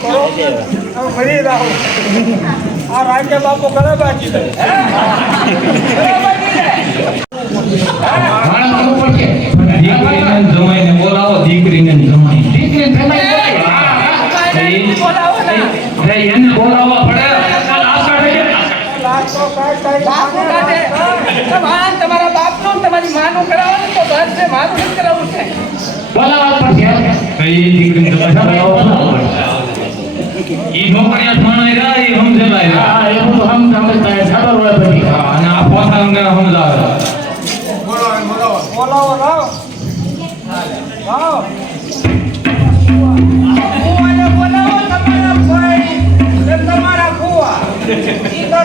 કરો આ રાજ્ય બાપુ ને જમાઈને બોલાવો દીકરીને જમાઈ દીકરીને એને પડે આશા રહી કાઢે તમારા તમારા બાપનું ને માનું તો બસ છે મારું નથી કરાવવું છે. કઈ દીકરીને જમાઈ ઈ નોકરિયાત માણસ રહ્યા ઈ સમજેલા હા એ હોય હા, અને આ સમજાવે. બોલાવો તમારા ભાઈ તમારા ફુવા. ઈ તો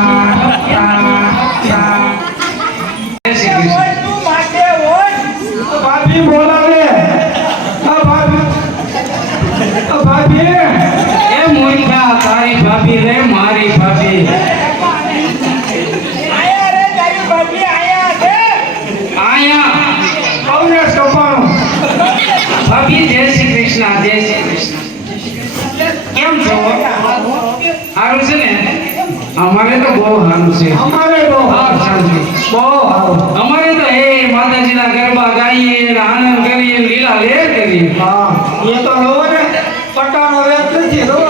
બહુ સારું છે. અમારે બહુ શાંતિ બહુ સારું અમારે તો હે માતાજીના ગરબા ગાઈએ ને આનંદ કરીએ લીલા લે કરીએ. હા એ તો રોવો ને. પટાનો વેત નથી રોવો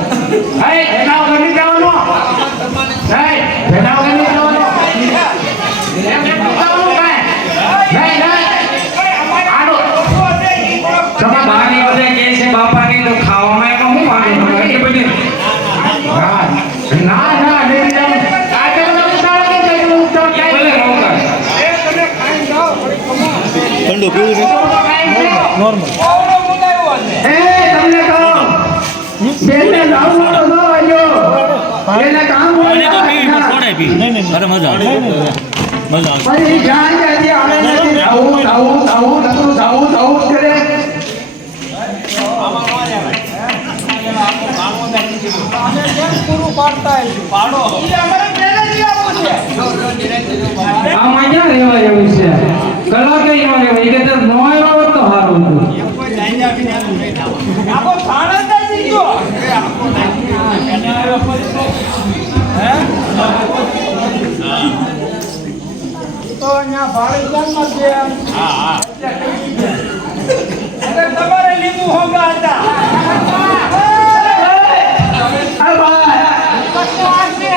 ઠંડુ છે નોર્મલ આવડો બોલાવ્યો છે એ તમને કહું બેનને લાવું તો ન વાગ્યો. એને કામ હોય ના. પી નહીં નહીં અરે મજા આવે. મજા આવે. પછી જ્યાં ત્યાંથી આવે આવું આવું આવું આવું આવું આવું કરે. પૂરું પાડતા પાડો આમાં ક્યાં જેવું છે કલાકે ન રહેવા એ કદાચ નો આવ્યો તો સારું હતું ગયો. હે? તો અહીંયા ભાડે ક્યાં એમ? એટલે તમારે લીંબુ હોગા હતા આ ભાઈ કશું આ છે.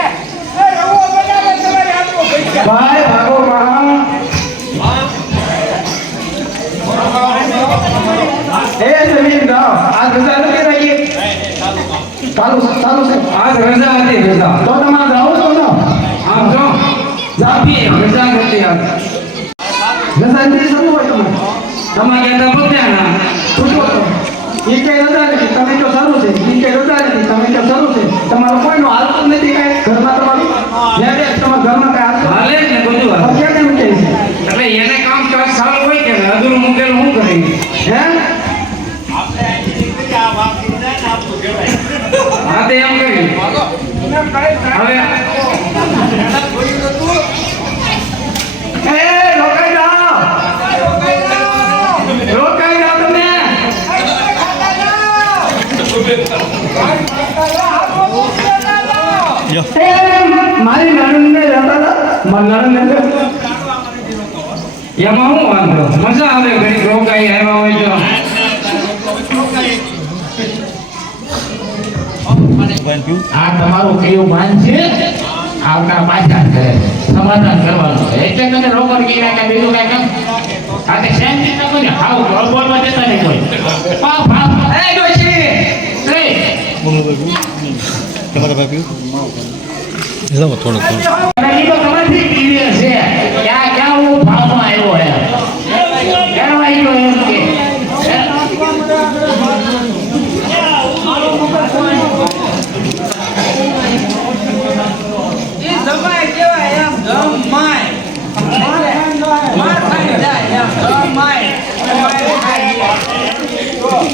એ રવો બનાવે તમારે હાથમાં પૈસા. ભાઈ ભાગો મહા એ જમીન ગાઓ આ રજા નથી રહી ચાલુ છે ચાલુ છે આજ રજા હતી રજા તો તમારે જાવું છો ને આમ જો જાપી રજા નથી આજ રજા નથી થતું હોય તમને તમારે કહેતા પત્યા પૂછો તો એ કઈ રજા નથી તમે તો શરૂ છે એ કઈ રજા નથી તમે તો શરૂ છે તમારો કોઈનો હાલતું જ નથી કઈ ઘરમાં તમારું જ્યાં ત્યાં તમારા ઘરમાં કઈ હાલતું હાલે જ ને બધું હાલે. પછી કેમ કે છે એટલે એને કામ કાજ સારું હોય કે ને અધૂરું મૂકેલું શું કરે હે હા તે એમ કરી એને કઈ હવે એ રોકાઈ જાઓ રોકાઈ જાઓ તમે ખાતા જાઓ. એ મારી નણંદને જતા એમાં શું વાંધો? મજા આવે ઘણી રોકાઈ આવ્યા હોય તો. આ તમારું કેવું માન છે? આવતા પાછા કરે. સમાધાન કરવાનું એટલે તમે રોકડ ગીરા કે બીજું કઈ કામ? આ સેમ ચિંતા ન કોઈ હાવ ગળગોળમાં જતા નહીં કોઈ. પાવ ભાવ એ ડોશી રે? બોલો થોડુંક તમારા ઈ તો તમારથી ટીવી છે ક્યાં ક્યાં હું ભાવમાં આવ્યો હે કહેવાય ગયો એમ કે ઈ જમાય કેવાય એમ જમાય માર ખાઈ જાય એમ જમાય જમાય ખાઈ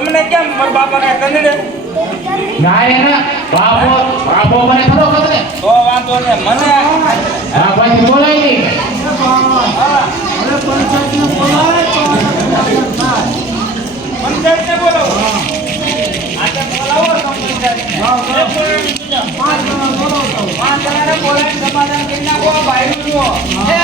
તમને કેમ મારા બાપાને કંદડે ના એના બાપો બાપો મને ખરો ખતરે તો વાંધો ને મને હા પછી બોલાય નહીં. પંચાયતને બોલાવો. આજે બોલાવો તો પંચાયતને. પાંચ જણાને બોલાવો સમાધાન કરી નાખો ભાઈનું જુઓ. એ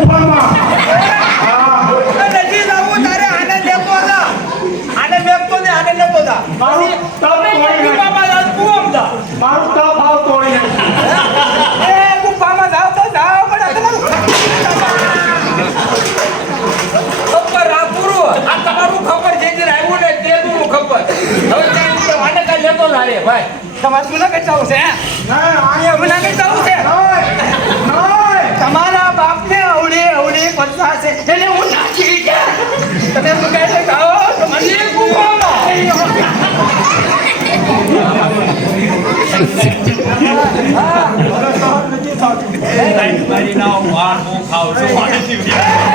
ગુફામાં. નજીક આવું તારે આને લેતો ને આને લેતો જા. મારું તપ તમે તોડી નાખ. ગુફામાં જાઓ, કૂવામાં જા. મારું તપ ભાવ તોડી નાખ. એ ગુફામાં તો પણ તમારું પૂરું. આ તમારું ખબર જે જે આવ્યું ને તે ખબર. હવે કાંઈ નહીં, આને કાંઈ લેતો જા રે, ભાઈ. તમારે શું ના કઈ જવું છે હે? ના, અહીંયા મને કઈ જવું છે ઉડી પડતા છે. એને હું નાખી ગયા તમે મુકાઈ ખાઓ તો મને કુવામાં મારી ના હું આ હું ખાઉં છું.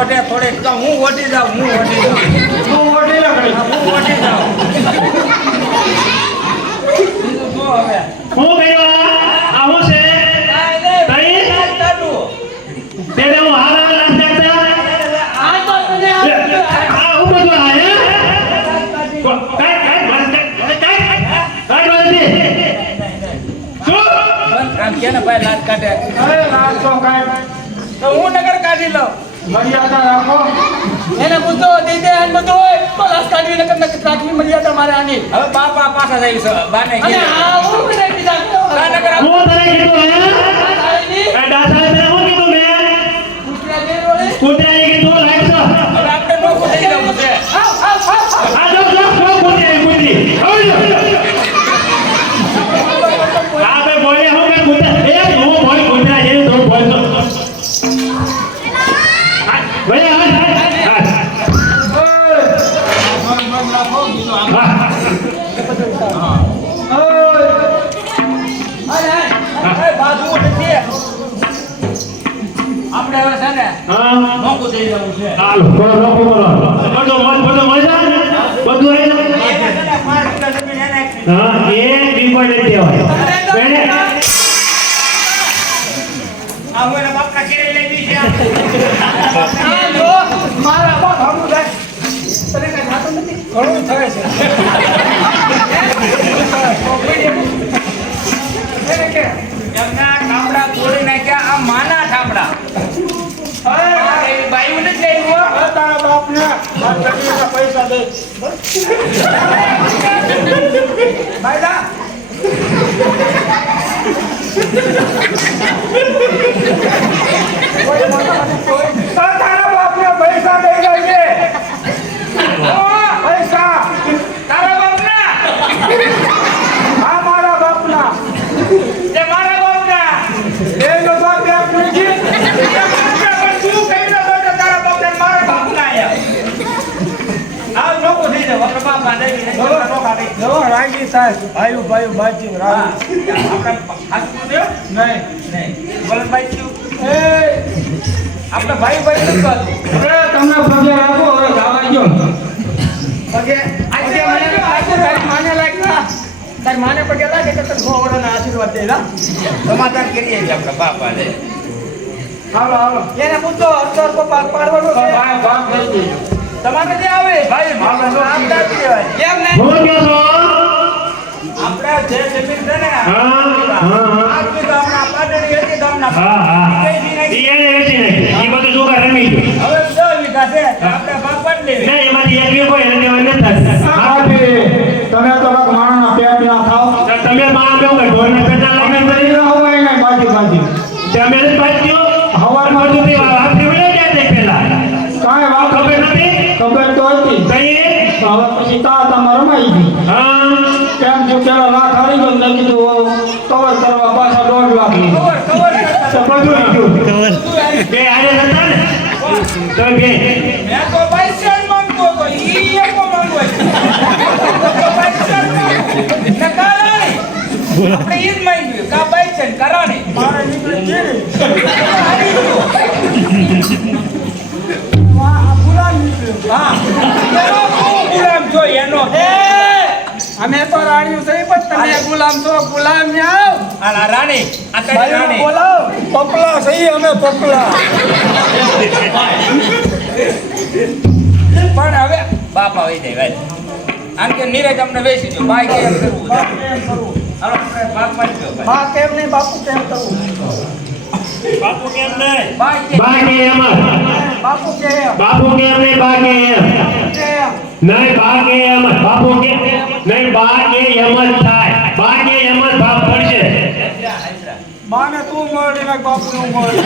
ઓઢે થોડે. તો હું ઓઢી જાઉં હું ઓઢી જાઉં. હું ઓઢી લકડી હું ઓઢી જાઉં. હું ગયો આવું છે. તેને હું હાલ હાલ નાખ નાખતા આ તો તને આ હું બધું આ હે? કાઈ કાઈ કાઈ કાઈ કાઈ શું? બંધ આમ કે ને ભાઈ લાત કાઢે? અરે નાસ્તો કાંઈ તો હું નગર કાઢી લઉં? મર્યાદા રાખો. એને પૂછો દીદે દે આને બધું લાશ કાઢવી નકર નકર રાખવી મર્યાદા મારે આની. હવે બાપા પાછા જઈશ બાને કે આ હું બધા બીજા કાં નકર હું તને કીધું હે? નોખું થઈ જવું છે. હાલો કરો રોકો બધો મન બધો મજા બધું આવી જાય. હા. હો. તારા બાપને આ જમીનના પૈસા દે બાપને પૈસા દઈ જઈએ પૈસા તારા બાપના આ મારા બાપના તે મારા બાપના એનો બાપ એક નથી પણ તું કહી દો તો તારા બાપને મારા બાપના આયા. આ લોકો થઈ જાય વખત બાપા નહીં નહીં નોખા નહીં જો રાજી સાહેબ ભાઈ ભાઈ બાજી દે નહીં નહીં. વલણભાઈ થયું. એ આપણે ભાઈ ભાઈ નથી. અરે તમને પગે રાખો હવે ગાવા ગયો. પગે આજે મને લાગ્યું તારી માને લાગ્યા તારી માને પગે લાગે તો તને ગોવડાના આશીર્વાદ દે લા સમાધાન કરીએ છીએ આપણે બાપા ને હાલો હાલો. એને પૂછો અસર તો પાક પાડવાનો છે. તમારે જે આવે? ભાઈ આપતા જ કહેવાય. કેમ ને? હું કયો છો આપણે જે જમીન છે ને હા હા હા. ગામના પાટડી હતી ગામના હા હા. એને વેચી નાખી. ઈ બધું છોકરા રમી ગયું. હવે દસ વીઘા છે આપણે લેવી ના એમાંથી એક નથી હા, તમે તો માણસ ના પેટ ના ખાઓ તમે માં કહો કે ઢોરના પેટા લઈને કરી ના હોય ને બાજી બાજી તમે જ પાડ્યો હવારમાં બધું તે હાથે વળ્યા ગયા તે પહેલા કાંઈ વાત ખબર નથી ખબર તો હતી તઈ હવે પછી તા તમારે રમાઈ ગઈ હા કેમ છું પેલા લાખ હારી ગયો ને કીધું કવર કરવા પાછા દોઢ લાખ લીધું ખબર ખબર તો બધું ગયું બે આરે હતા ને? તો બે. મેં તો પૈસા જ માંગતો તો ઈ એકો માંગવો છે. તો પૈસા જ ને કરાણી. આપણે ઈ જ માંગ્યું કા પૈસા ને કરાણી? મારે નીકળે છે હારી ગયું. આ પૂરા નીકળ્યું હા. એનો ગુલામ છો એનો? એ અમે તો રાણીઓ છે પણ તમે ગુલામ છો ગુલામ ને આવ આલા રાણી આ તારી રાણી. બોલાવ. પપલા સહી અમે પપલા. પણ હવે બાપા વહી જાય ભાઈ. આમ કે નીરજ અમને વેચી દો ભાઈ કેમ કરવું? હાલો આપણે ભાગ ભાઈ. બા કેમ નહીં બાપુ કેમ કરવું? બાપુ કેમ નહીં? બા કે બાપુ કે બાપુ કેમ નહીં બા કેમ? એમ નહીં બા કે એમ જ. બાપુ કે નહીં બા કે એમ જ થાય બા કે એમ જ ભાગ પડશે માને તું મળી ને બાપનું મળી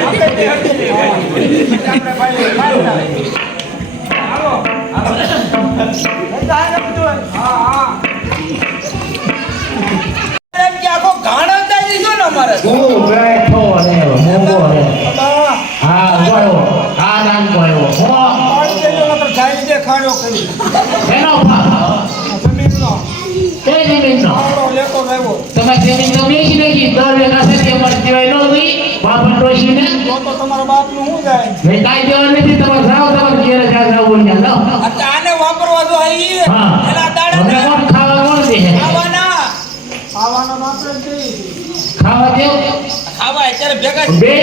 આપણે બે હટી આપણે ભાઈ ભાઈ હાલો હાલો. બધા આને બધું. હા હા એમ કે આખો ગાણો ઉતારી દીધો ને અમારે હું બેઠો ને મોંઘો ને હા તમે તો વેચી નાખી દર વેલા સત્ય મળતી હોય નો વી બાપા ડોશીને તો તો તમારા બાપનું શું જાય મેં કાંઈ દેવા નથી તમે જાઓ તમારે ઘેર જા જાઓ બોલ્યા જાઓ આ તો આને વાપરવા તો આવી હા એના તમને દાડા કોણ ખાવા કોણ દે. ખાવાના ખાવાનો તો આપણે ખાવા દેવ ખાવા અત્યારે ભેગા જ. બે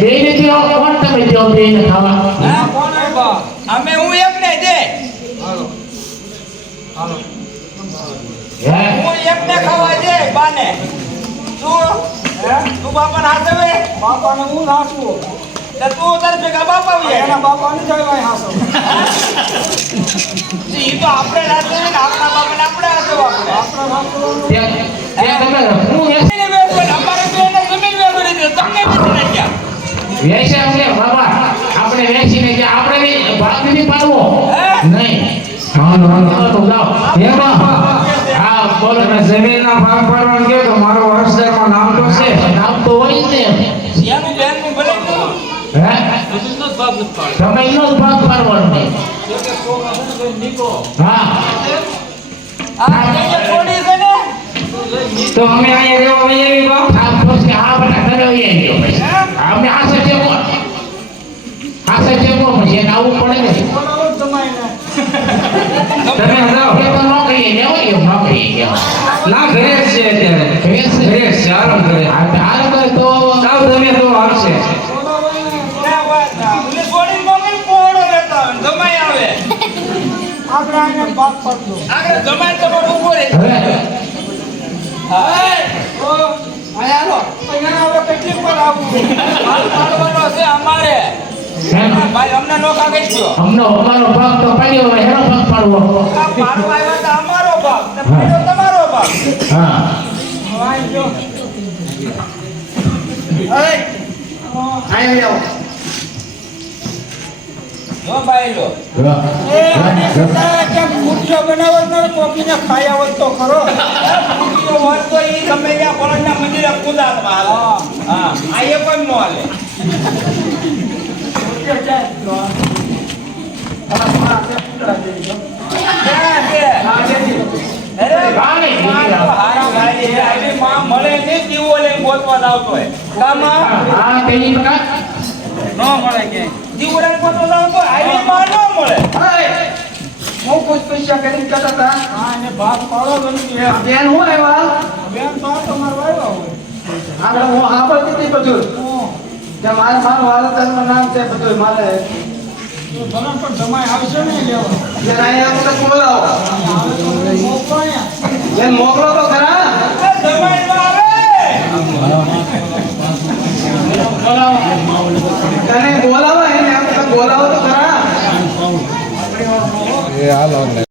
બે ને દેવો કોણ તમે દેવો બે ને ખાવા? હા, કોણ અમે હું એમ ને દે હે હું એમ ને બાને તું તું બાપાને હાથવે બાપાને હું હાથવું તે તું તાર ભેગા બાપા આવી એના બાપાને જવાય હાથો ઈ તો આપણે હાથવે ને આપણા બાપાને આપણે હાથવા આપણે હાથવાનું ત્યાં ત્યાં તમે હું એ જમીન વેચવાની, અમારે બેને જમીન વેચવાની છે, તમને નથી રાખ્યા. વેચે અમને બાબા આપણે વેચીને કે આપણે ભાગ નથી પાડવો. નહીં. હા હા તો જાઓ. એમાં બોલો અને જમીનના ભાગ પાડવાનું કે તો મારો વારસદારમાં નામ તો છે. નામ તો હોય ને એનું બેનનું ભલે તું. હે? તમે પાડવાનો જમીનનો ભાગ પાડવાનો ને હા. આ જે છોડી છે ને, તો અમે અહીંયા રહેવા આવીએ બાપ. આ બધા ઘરે આવીએ ગયો અમે આ સજે કોણ આ સજે કોણ પછી એને આવવું પડે ને બોલાવો જ જમાઈને. તમે જાઓ એ તો નોકરી લેવો ને એમ નોકરી લેવો ના ઘરે જ છે અત્યારે ઘરે જ છે? આરામ કરે આ તો હાલ કરે તો સાવ તમે તો આવશે ના વાત ના. ઓલી ભાગ લેતા હોય ને જમાઈ આવે. આગળ જમાઈ તમારો ભાગ હા. ખરો. મુઠ્ઠીઓ હોય તો ભગવાનના મંદિરે કુદાડમાં હા. આ એ માં માં મળે માં? માં મારે મારું વાલદારનું નામ છે બધું મારે તો ભલે પણ જમાઈ આવશે ને લેવા. મોકલો. તો ખરા એ તને બોલાવો એને તો બોલાવો તો ખરા